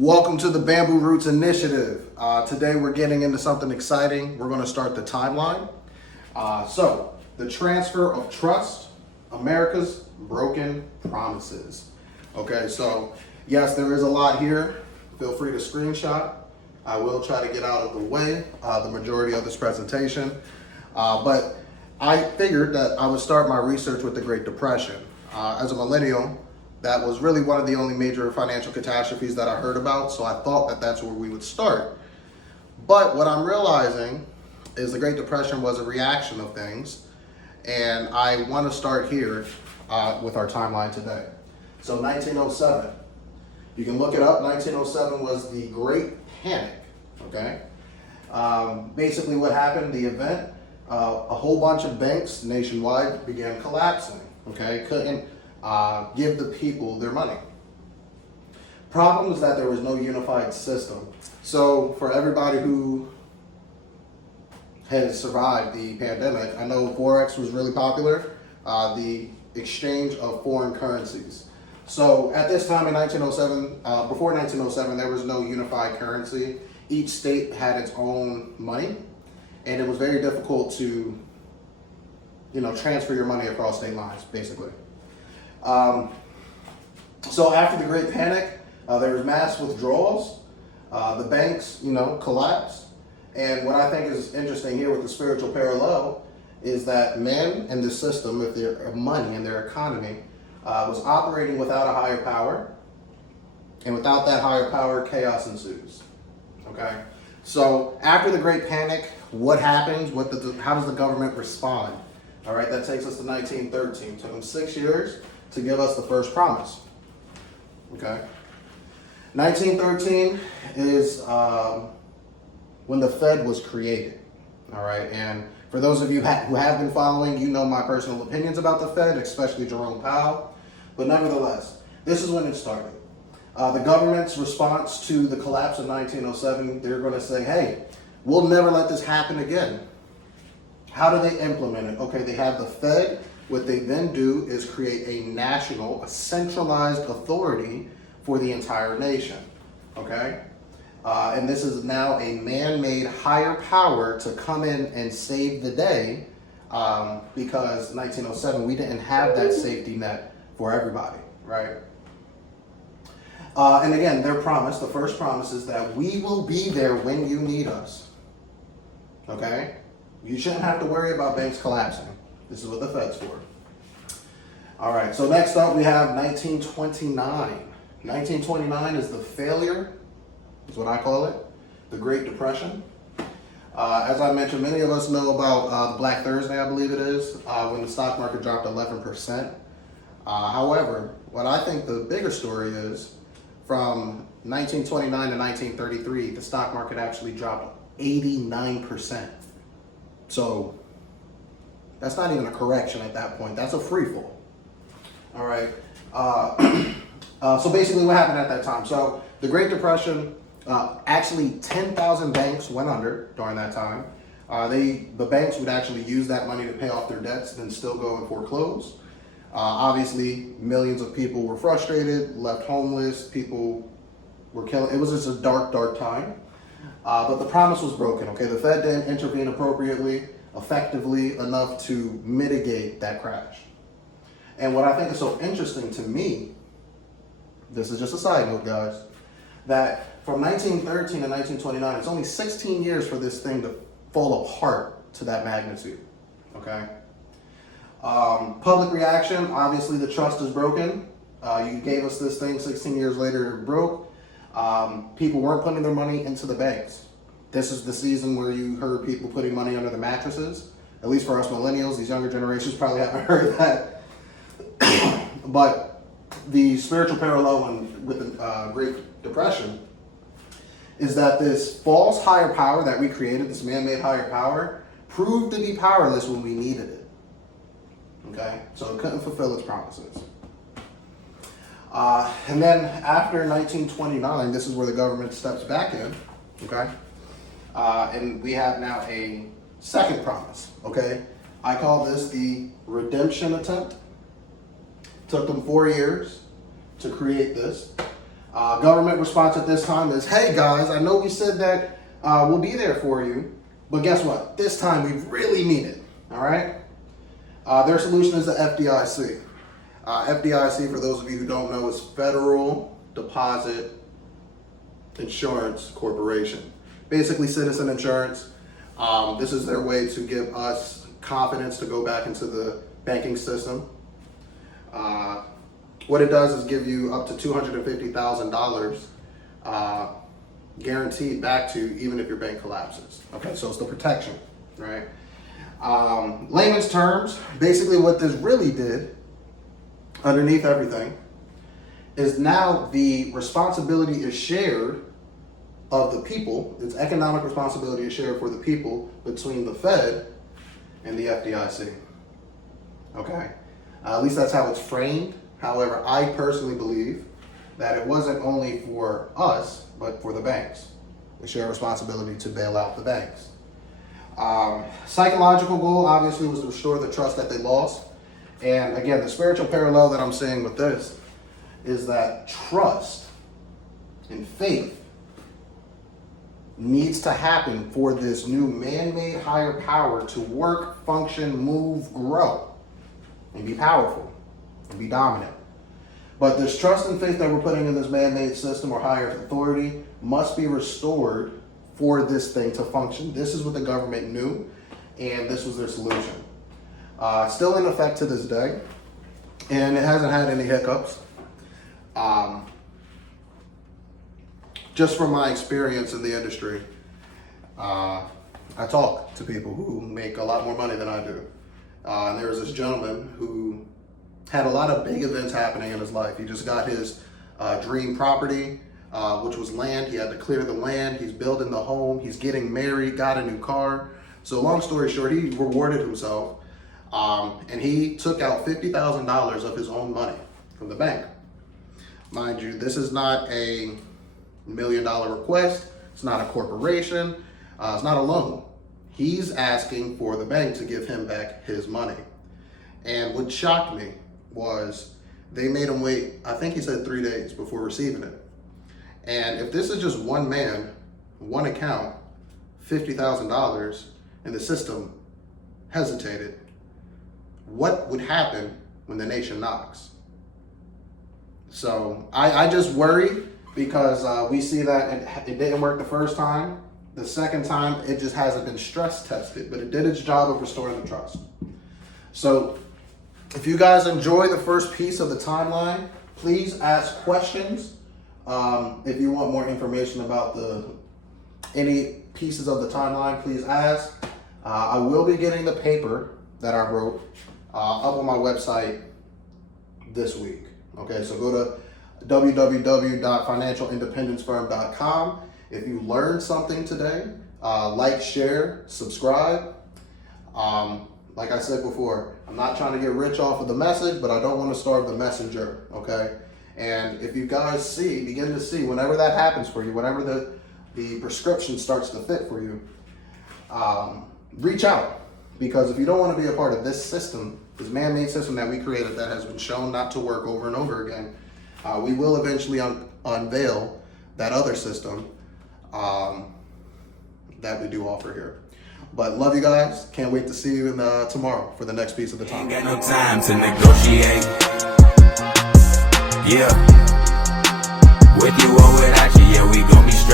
Welcome to the Bamboo Roots Initiative. Today we're getting into something exciting. We're going to start the timeline. So, the transfer of trust, America's broken promises. Okay, so yes, there is a lot here. Feel free to screenshot. I will try to get out of the way the majority of this presentation. But I figured that I would start my research with the Great Depression. As a millennial, that was really one of the only major financial catastrophes that I heard about, so I thought that that's where we would start. But what I'm realizing is the Great Depression was a reaction of things, and I want to start here with our timeline today. So 1907, you can look it up. 1907 was the Great Panic, okay? Basically what happened, the event, a whole bunch of banks nationwide began collapsing, okay? Couldn't give the people their money. Problem is that there was no unified system. So for everybody who has survived the pandemic, I know Forex was really popular, the exchange of foreign currencies. So at this time in 1907, before 1907, there was no unified currency. Each state had its own money, and it was very difficult to, transfer your money across state lines, basically. So after the Great Panic, there was mass withdrawals. The banks, collapsed. And what I think is interesting here with the spiritual parallel is that man and the system, with their money and their economy, was operating without a higher power. And without that higher power, chaos ensues. Okay? So after the Great Panic, what happens? How does the government respond? All right, that takes us to 1913. It took them 6 years to give us the first promise. Okay? 1913 is when the Fed was created. All right, and for those of you who have been following, you know my personal opinions about the Fed, especially Jerome Powell. But nevertheless, this is when it started. The government's response to the collapse of 1907, they're going to say, hey, we'll never let this happen again. How do they implement it? Okay, they have the Fed. What they then do is create a centralized authority for the entire nation, okay? And this is now a man-made higher power to come in and save the day because 1907, we didn't have that safety net for everybody, right? And again, their promise, the first promise is that we will be there when you need us, okay? You shouldn't have to worry about banks collapsing. This is what the Fed's for. All right, so next up we have 1929. 1929 is the failure, is what I call it, the Great Depression. As I mentioned, many of us know about Black Thursday, I believe it is, when the stock market dropped 11%. However, what I think the bigger story is, from 1929 to 1933, the stock market actually dropped 89%. So that's not even a correction at that point. That's a free fall. All right. So basically what happened at that time? So the Great Depression, actually 10,000 banks went under during that time. The banks would actually use that money to pay off their debts and still go and foreclose. Obviously, millions of people were frustrated, left homeless, people were killing. It was just a dark, dark time. But the promise was broken, okay? The Fed didn't intervene appropriately, effectively enough to mitigate that crash. And what I think is so interesting to me, this is just a side note, guys, that from 1913 to 1929, it's only 16 years for this thing to fall apart to that magnitude, okay? Public reaction, obviously the trust is broken. You gave us this thing, 16 years later it broke. People weren't putting their money into the banks. This is the season where you heard people putting money under the mattresses. At least for us millennials, these younger generations probably haven't heard that. But the spiritual parallel with the Great Depression is that this false higher power that we created, this man-made higher power, proved to be powerless when we needed it. Okay? So it couldn't fulfill its promises. And then after 1929, this is where the government steps back in, okay? And we have now a second promise, okay? I call this the redemption attempt. Took them 4 years to create this. Government response at this time is, hey guys, I know we said that we'll be there for you, but guess what? This time we really mean it, all right? Their solution is the FDIC. FDIC, for those of you who don't know, is Federal Deposit Insurance Corporation. Basically citizen insurance. This is their way to give us confidence to go back into the banking system. What it does is give you up to $250,000 guaranteed back to you even if your bank collapses. Okay, so it's the protection, right? Layman's terms, basically what this really did underneath everything is now the responsibility is shared of the people. Its economic responsibility is shared for the people between the Fed and the FDIC. Okay, at least that's how it's framed. However, I personally believe that it wasn't only for us, but for the banks. We share responsibility to bail out the banks. Psychological goal, obviously, was to restore the trust that they lost. And again, the spiritual parallel that I'm seeing with this is that trust and faith needs to happen for this new man-made higher power to work, function, move, grow, and be powerful and be dominant. But this trust and faith that we're putting in this man-made system or higher authority must be restored for this thing to function. This is what the government knew, and this was their solution. Still in effect to this day, and it hasn't had any hiccups. Just from my experience in the industry, I talk to people who make a lot more money than I do. And there was this gentleman who had a lot of big events happening in his life. He just got his dream property, which was land. He had to clear the land. He's building the home. He's getting married, got a new car. So long story short, he rewarded himself. And he took out $50,000 of his own money from the bank. Mind you, this is not a $1 million request. It's not a corporation. It's not a loan. He's asking for the bank to give him back his money. And what shocked me was they made him wait, I think he said 3 days before receiving it. And if this is just one man, one account, $50,000, and the system hesitated, what would happen when the nation knocks? So I just worry because we see that it didn't work the first time. The second time, it just hasn't been stress tested, but it did its job of restoring the trust. So if you guys enjoy the first piece of the timeline, please ask questions. If you want more information about any pieces of the timeline, please ask. I will be getting the paper that I wrote up on my website this week. Okay, so go to www.financialindependencefirm.com. If you learned something today, like, share, subscribe. Like I said before, I'm not trying to get rich off of the message, but I don't want to starve the messenger, okay? And if you guys begin to see, whenever that happens for you, whenever the prescription starts to fit for you, reach out. Because if you don't want to be a part of this system, this man-made system that we created that has been shown not to work over and over again, we will eventually unveil that other system that we do offer here. But love you guys. Can't wait to see you tomorrow for the next piece of the time. Ain't got no time to negotiate. Yeah. With you or without you, yeah, we gon' be straight.